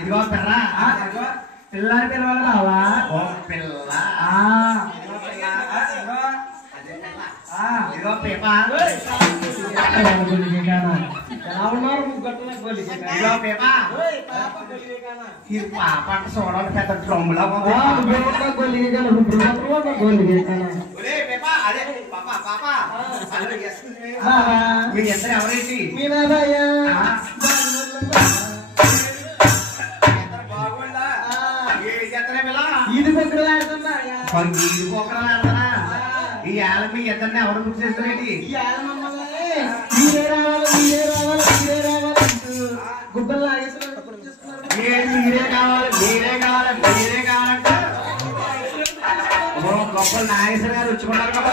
ఇదిగో పెర్రా పిల్లని పిలవాలి బావా పిల్ల ఇదిగో పేప ఎలా ఉన్నారు ఇదిగో పేప ఇది పాప అంటే చూడాలి పెద్ద డ్రమ్ములా మీ ఇద్దరు ఎవరైతే ఇది పొక్కలు ఆడుతున్నా ఈ ఏళ్ళ మీ ఇద్దరిని ఎవరు బుక్ చేస్తారేంటి గుబ్బలు మీరే కావాలి కావాలంటే గొప్పలు నాగేశ్వర గారు వచ్చుకున్నారు కదా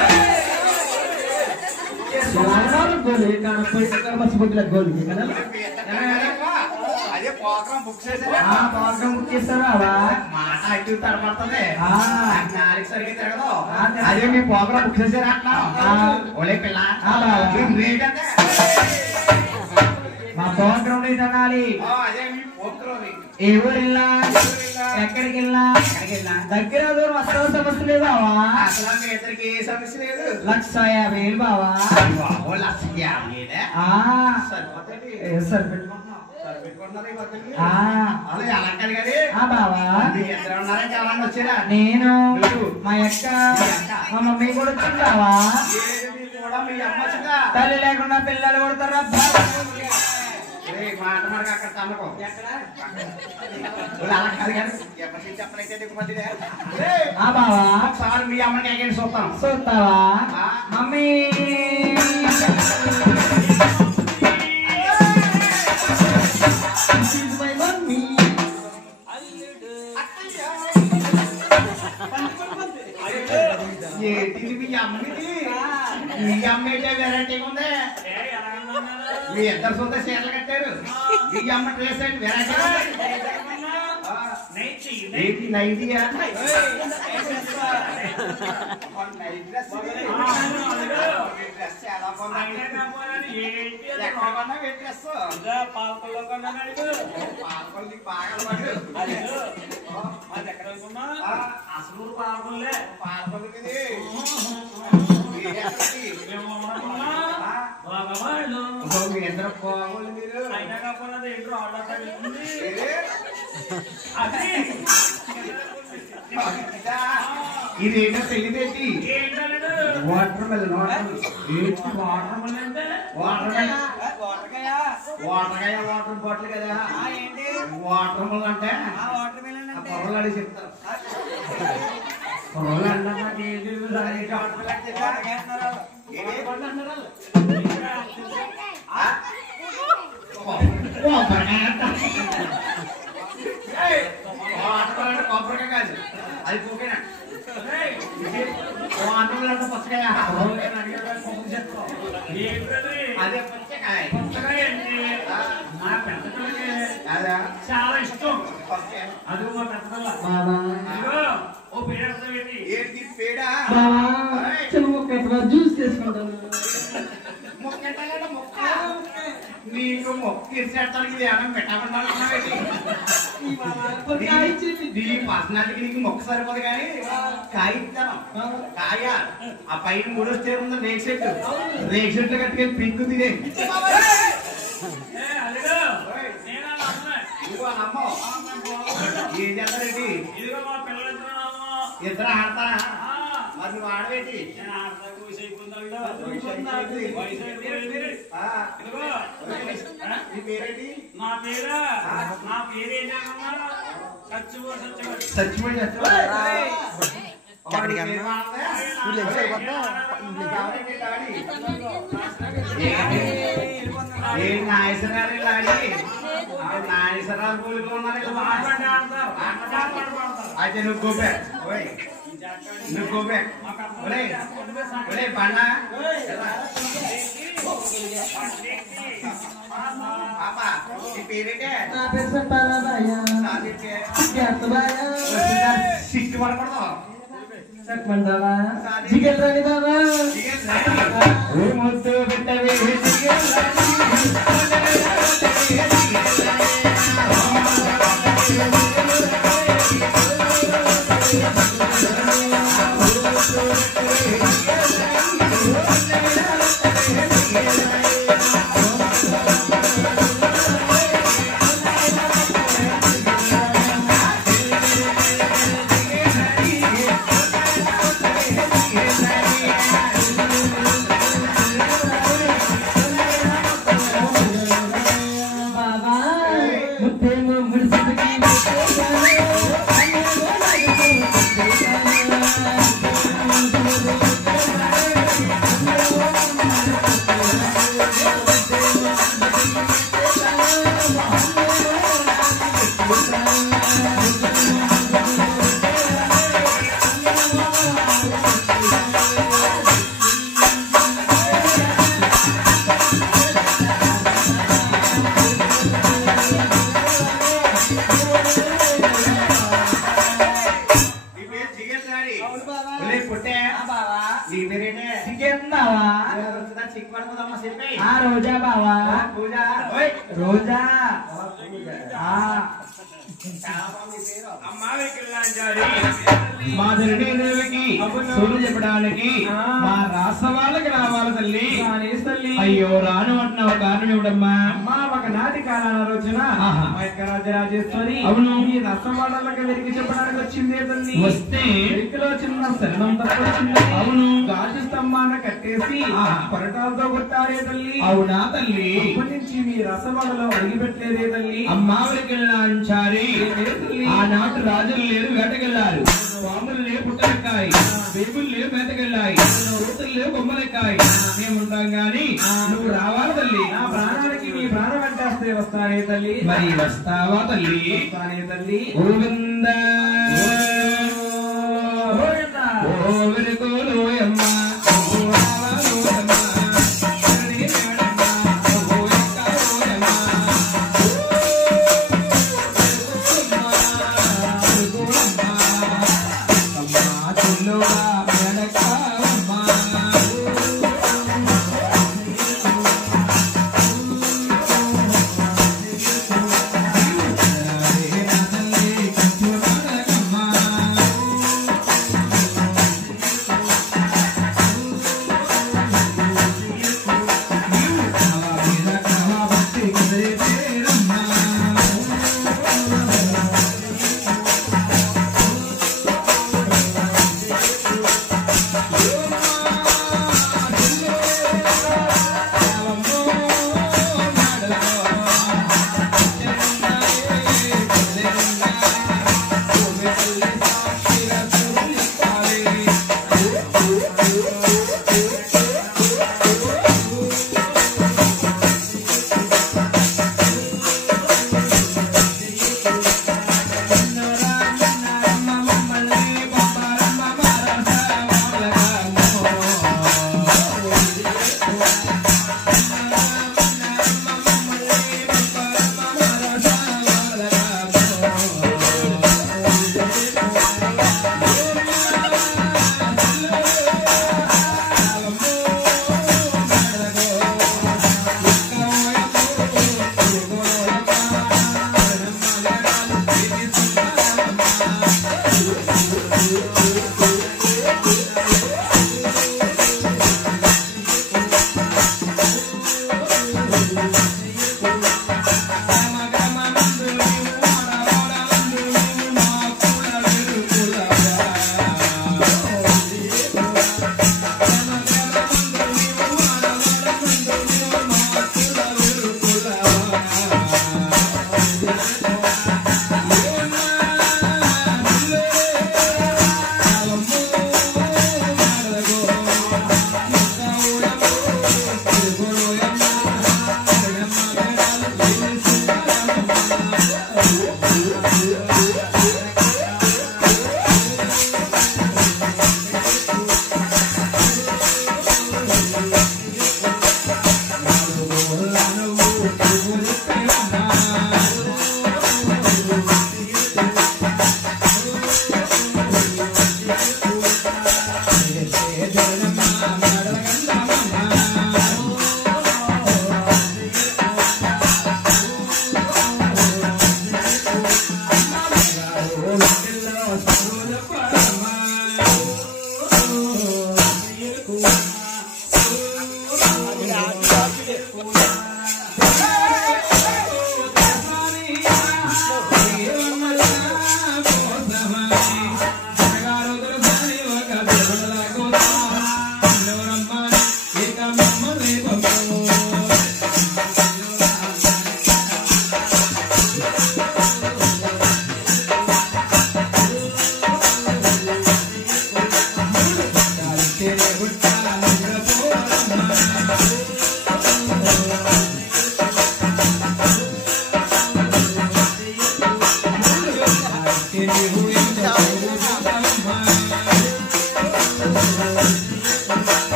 అదే ప్రోగ్రామ్ బుక్ చేశారు మాట అటు తడబడుతుంది నాలుగు సరిగ్గా తిరగదు అదే మీ ప్రోగ్రామ్ బుక్ చేశారు అట్లా ఒలే పిల్ల మా ప్రోగ్రామ్ అనాలి ఏ ఊరు వెళ్ళా ఎక్కడికి వెళ్ళా దగ్గర దూరం అసలు సమస్య లేదు బావా అసలు మీ ఇద్దరికి ఏ సమస్య లేదు 1,50,000 బావా 1,50,000 నేను మా అక్క మా మమ్మీ కూడా వచ్చిందావా తల్లి లేకుండా పిల్లలు కొడతారా మాట మాట అక్కడ తమ్మకం బావా ఒకసారి మీ అమ్మకి ఎక్కడ చూస్తావా మమ్మీ మీ అమ్మ వెరైటీగా ఉంది మీ ఇద్దరు సొంత చీరలు కట్టారు మీ అమ్మ డ్రెస్ అంటే వెరైటీ అసలు పాల్గొనలే పాల్గొనది ఇద్దరు పోవాలి మీరు అయినా కాకపోతే ఏంటో ఇదేంటో తెలియదేంటి వాటర్ మెలన్ వాటర్ బాటిల్ కదా వాటర్ మెలన్ అంటే పొరలు అడిగి చెప్తారు పొరలు కొబ్బరికాయ కాదు అది పోకేనా పచ్చకాయ అదే పచ్చకాయ మా పెద్ద చాలా ఇష్టం అది మా పెద్ద జ్యూస్ చేసుకుంటాను నీకు మొక్క తీసేటానికి ఇది ఏమైనా పెట్టకుండా దీని పర్సనాలిటీకి నీకు మొక్క సరిపోదు కానీ కాయ ఇస్తాను కాయ ఆ పైన 3 స్టేర్ ఉంది రేక్ సెట్ కట్టుకెళ్ళి పింక్ తినే ఏం చేస్తారేంటి ఇద్దరు ఆడతారా మరి నువ్వు ఆడవేటి పేరేంటి నా పేరేంటి నాగేశ్వరరావు నాగేశ్వరరావు కూలుకున్నారు అయితే నువ్వు గోపే నువ్వు గోపే ఒరే పండ పాపా నీ పేరేంటే నా పేరు చెప్పాలా భయ్యా సిక్కు పడకూడదు చెప్పమంటావా చికెన్ రాని బాబా ముద్దు పెట్టవే రోజా బావా రోజా మా ధరణీదేవికి సోలు చెప్పడానికి మా రాష్ట్ర వాళ్ళకి రావాలి తల్లి అయ్యో రాను అంటున్నావు కారణం ఇవ్వడమ్మా అమ్మా ఒక నాటి కాలాల రోజున మా యొక్క రాజరాజేశ్వరి అవును ఈ రాష్ట్ర వాళ్ళకి వెతికి చెప్పడానికి వచ్చింది తల్లి వస్తే వెతికిలో చిన్న శరణం తప్పొచ్చింది అవును గాజు స్తంభాన్ని కట్టేసి పొరటాలతో కొట్టారే తల్లి అవునా తల్లి అప్పటి నుంచి మీ రసవాడలో అడిగిపెట్టలేదే తల్లి అమ్మావరికి లాంచారి ఆనాటి రాజులు లేరు వేటకెళ్లారు స్వాములు లేవు పుట్టలెక్కాయి బేబులు లేవు మేతకెళ్ళాయి కూతురు లేవు బొమ్మలెక్కాయి మేముంటాం గాని నువ్వు రావాలి తల్లి నా ప్రాణానికి నీ ప్రాణం వెంటేస్తే వస్తానే తల్లి మరి వస్తావా తల్లి వస్తానే తల్లి గోవింద గోవింద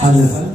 Halo.